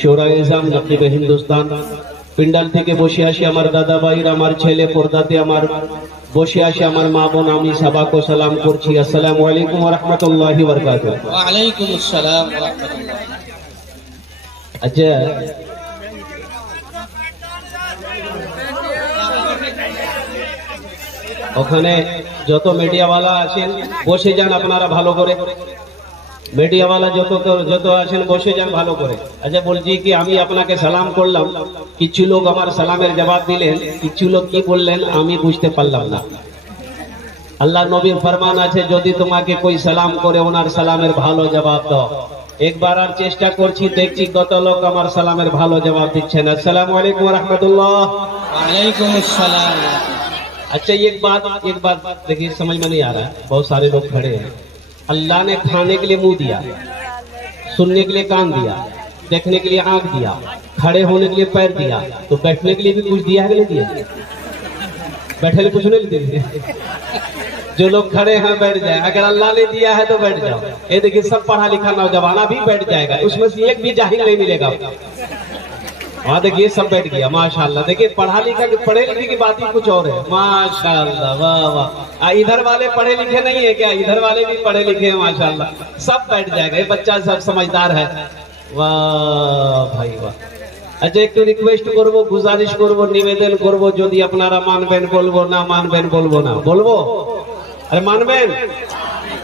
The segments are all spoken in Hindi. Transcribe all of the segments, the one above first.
শোরায়ে নিজাম নকিবে হিন্দুস্তান পিন্ডাল থেকে বসে আসে আমার দাদা ভাইরা আমার ছেলে পর্দাতে আমার বসে আসে আমার মা বোন আমি সবাইকে সালাম করছি আসসালামু আলাইকুম ওয়া রাহমাতুল্লাহি ওয়া বারাকাতুহু ওয়া আলাইকুম আসসালাম ওয়া রাহমাতুল্লাহ আচ্ছা ওখানে যত মিডিয়াওয়ালা আছেন বসে যান আপনারা ভালো করে मीडिया वाला जो आছেন বসে যান ভালো করে আচ্ছা বলছি কি আমি আপনাকে সালাম করলাম কিছু লোক আমার সালামের জবাব দিলেন কিছু লোক কি বললেন আমি বুঝতে পারলাম না আল্লাহর নবীর ফরমান আছে যদি তোমাকে কই সালাম করে ওনার সালামের ভালো জবাব দাও একবার আর চেষ্টা করছি দেখছি কত লোক আমার সালামের ভালো জবাব দিচ্ছেন আসসালামু আলাইকুম ওয়া রাহমাতুল্লাহ ওয়া আলাইকুম আসসালাম अच्छा एक बात देखिए समझ में नहीं आ रहा है बहुत सारे लोग खड़े हैं अल्लाह ने खाने के लिए मुंह दिया सुनने के लिए कान दिया देखने के लिए आंख दिया खड़े होने के लिए पैर दिया तो बैठने के लिए भी कुछ दिया है कि नहीं दिया बैठे कुछ नहीं दिया जो लोग खड़े हैं बैठ जाए अगर अल्लाह ने दिया है तो बैठ जाओ ये देखिए सब पढ़ा लिखा नौजवान भी बैठ जाएगा उसमें से एक भी जाहिल नहीं मिलेगा वहाँ देखिए सब बैठ गया माशाल्लाह देखिए पढ़ा लिखा पढ़े लिखे की बात ही कुछ और है माशाल्लाह वाह वाह इधर वाले पढ़े लिखे नहीं है क्या इधर वाले भी पढ़े लिखे हैं माशाल्लाह सब बैठ जाएगा ये बच्चा सब समझदार है वाह भाई वाह अच्छा एक तो रिक्वेस्ट करबो गुजारिश करबो निवेदन करबो যদি আপনারা মানবেন বলবো না মানবেন বলবো না বলবো আরে মানবেন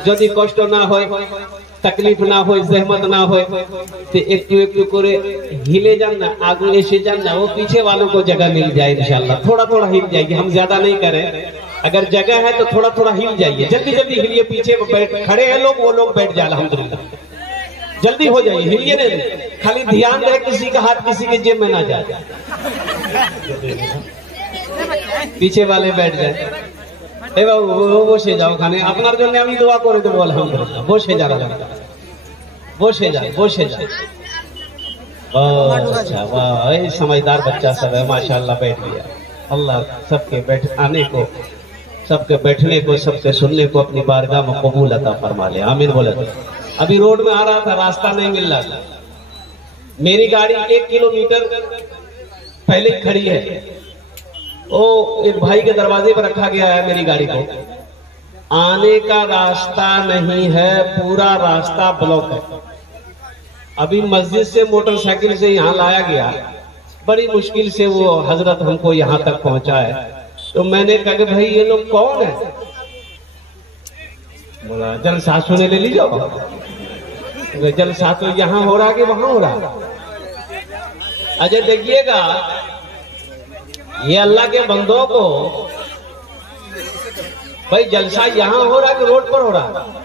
যদি কষ্ট না হয় तकलीफ ना हो जहमत ना हो तो एक करे हिले जाना आगे ऐसे जाना वो पीछे वालों को जगह मिल जाए इंशाल्लाह थोड़ा थोड़ा हिल जाएगी हम ज्यादा नहीं करें अगर जगह है तो थोड़ा थोड़ा हिल जाइए जल्दी जल्दी हिलिए पीछे बैठ खड़े हैं लोग वो लोग बैठ जाए अल्हम्दुलिल्लाह जल्दी हो जाइए हिलिए नहीं खाली ध्यान रहे किसी का हाथ किसी के जेब में ना जाए पीछे वाले बैठ जाए বসে যাও ওখানে আপনার জন্য আমি দোয়া করে দেবো আলহামদুলিল্লাহ বসে যান বসে যান বসে যান अच्छा वाह समझदार बच्चा सब है माशाल्लाह बैठ गया अल्लाह सबके आने को सबके बैठने को सबके सुनने को अपनी बारगाह में कबूल अता फरमा ले आमीन बोले अभी रोड में आ रहा था रास्ता नहीं मिल रहा था मेरी गाड़ी 1 किलोमीटर पहले ही खड़ी है ओ एक भाई के दरवाजे पर रखा गया है मेरी गाड़ी को आने का रास्ता नहीं है पूरा रास्ता ब्लॉक है अभी मस्जिद से मोटरसाइकिल से यहाँ लाया गया बड़ी मुश्किल से वो हजरत हमको यहाँ तक पहुंचा है तो मैंने कहा कि भाई ये लोग कौन है बोला जलसा सुने ले लीजिए जलसा तो यहाँ हो रहा कि वहां हो रहा अजय देखिएगा ये अल्लाह के बंदों को भाई जलसा यहाँ हो रहा है कि रोड पर हो रहा है?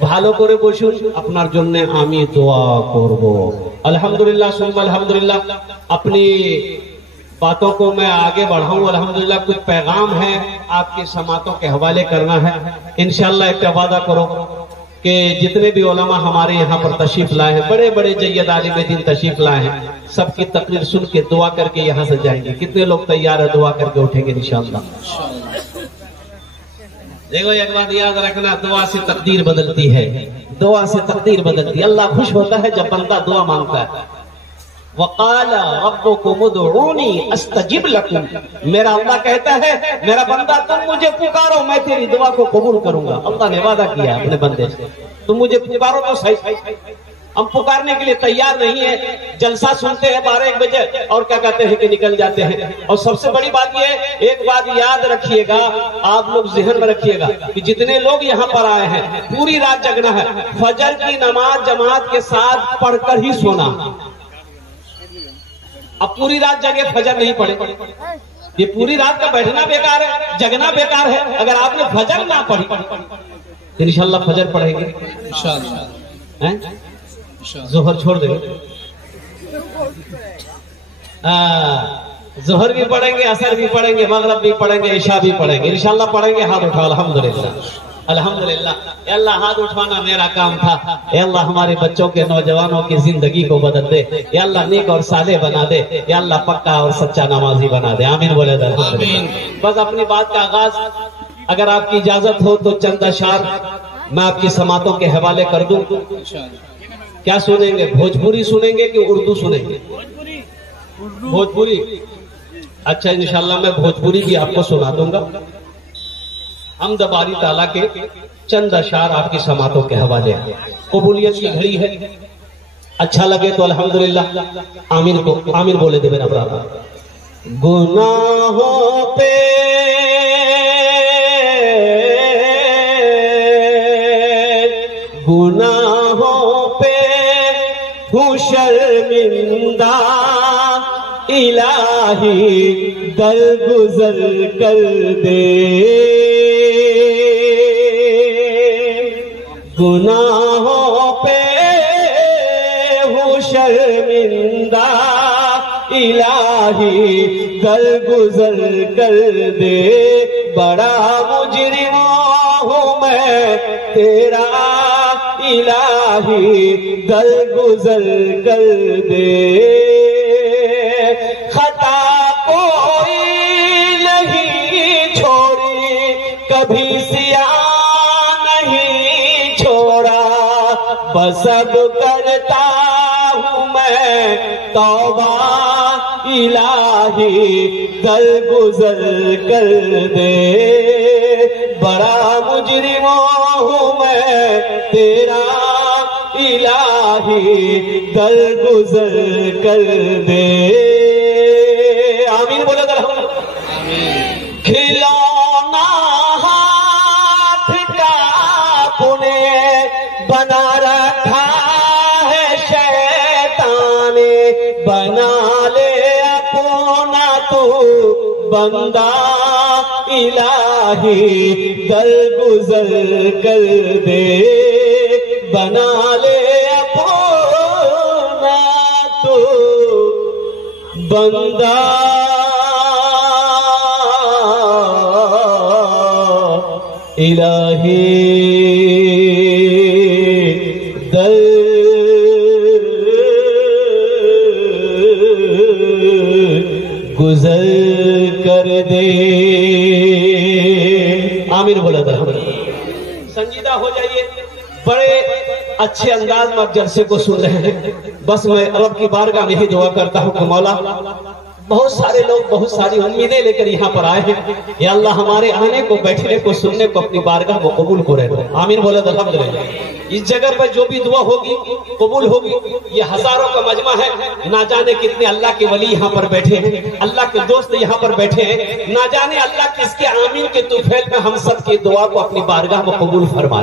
ভালো করে বসুন আপনার জন্য আমি দোয়া করব अल्हम्दुलिल्लाह सुम्मा अल्हम्दुलिल्लाह अपनी बातों को मैं आगे बढ़ाऊं अल्हम्दुलिल्लाह कुछ पैगाम है आपकी समातों के हवाले करना है इंशाअल्लाह एक वादा करो कि जितने भी उलमा हमारे यहाँ पर तशरीफ लाए हैं बड़े बड़े जय्यद आलिम दीन तशरीफ लाए हैं सबकी तकरीर सुन के दुआ करके यहाँ से जाएंगे कितने लोग तैयार है दुआ करके उठेंगे इंशाअल्लाह देखो एक बात याद रखना दुआ से तकदीर बदलती है दुआ से तकदीर बदलती है अल्लाह खुश होता है जब बंदा दुआ मांगता है वक़ाल रब्बुकुम उदऊनी अस्तजिब लकुम मेरा अल्लाह कहता है मेरा बंदा तुम मुझे पुकारो मैं तेरी दुआ को कबूल करूंगा अल्लाह ने वादा किया अपने बंदे से तुम मुझे पुकारो तो सही हम पुकारने के लिए तैयार नहीं है जलसा सुनते हैं 12-1 बजे और क्या कहते हैं कि निकल जाते हैं और सबसे बड़ी बात ये एक बात याद रखिएगा आप लोग ज़हन में रखिएगा कि जितने लोग यहाँ पर आए हैं पूरी रात जगना है फजर की नमाज जमात के साथ पढ़कर ही सोना अब पूरी रात जगे फजर नहीं पढ़े ये पूरी रात का बैठना बेकार है जगना बेकार है अगर आपने फजर ना पढ़ी तो इंशाअल्लाह फजर पढ़ेंगे इंशाअल्लाह जोहर छोड़ देंगे जोहर भी पढ़ेंगे असर भी पढ़ेंगे मगरब भी पढ़ेंगे इशा भी पढ़ेंगे इंशाअल्लाह पढ़ेंगे हाथ उठाओ अल्हम्दुलिल्लाह अल्हम्दुलिल्लाह अल्लाह हाथ उठाना मेरा काम था अल्लाह हमारे बच्चों के नौजवानों की जिंदगी को बदल दे अल्लाह नेक और साले बना दे अल्लाह पक्का और सच्चा नमाजी बना दे आमीन बोले बस अपनी बात का आगाज अगर आपकी इजाजत हो तो चंद अशार मैं आपकी समातों के हवाले कर दूं क्या सुनेंगे भोजपुरी सुनेंगे कि उर्दू सुनेंगे भोजपुरी अच्छा इंशाल्लाह मैं भोजपुरी भी आपको सुना दूंगा हमद बारी ताला के चंद अशार आपकी समातों के हवाले हैं कबूलियत की घड़ी है अच्छा लगे तो अल्हम्दुलिल्लाह आमीन को आमीन बोले दे मेरा ब्रादर गुनाहों पे गुनाहों पे हूँ शर्मिंदा इलाही दरगुजर कर दे गुनाहों पे हूँ शर्मिंदा इलाही दरगुजर कर दे बड़ा मुजरिम हूँ मैं तेरा इलाही दरगुजर कर दे खता कोई नहीं छोड़ी कभी सिया नहीं छोड़ा बस अब करता हूँ मैं तौबा इलाही दरगुजर कर दे बड़ा मुजरिम हूँ मैं तेरा इलाही दरगुजर कर दे आमीन बोले खिलौना हाथ का पुने बना रखा है शैतान ने बना ले अपना तू बंदा इलाही दरगुजर कर दे बना ले अपना तू बंदा इलाही दरगुजर कर दे आमीन बोला था संजीदा हो जाइए बड़े अच्छे अंदाज में आप जलसे को सुन रहे हैं बस मैं रब की बारगाह में ही दुआ करता हूँ कि मौला बहुत सारे लोग बहुत सारी उम्मीदें लेकर यहाँ पर आए हैं या अल्लाह हमारे आने को बैठने को सुनने को अपनी बारगाह को कबूल करे आमीन बोले अल्हम्दुलिल्लाह इस जगह पर जो भी दुआ होगी कबूल होगी ये हजारों का मजमा है ना जाने कितने अल्लाह के वली यहाँ पर बैठे हैं अल्लाह के दोस्त यहाँ पर बैठे हैं ना जाने अल्लाह किसके आमीन के तुफैल में हम सब की दुआ को अपनी बारगाह में कबूल फरमा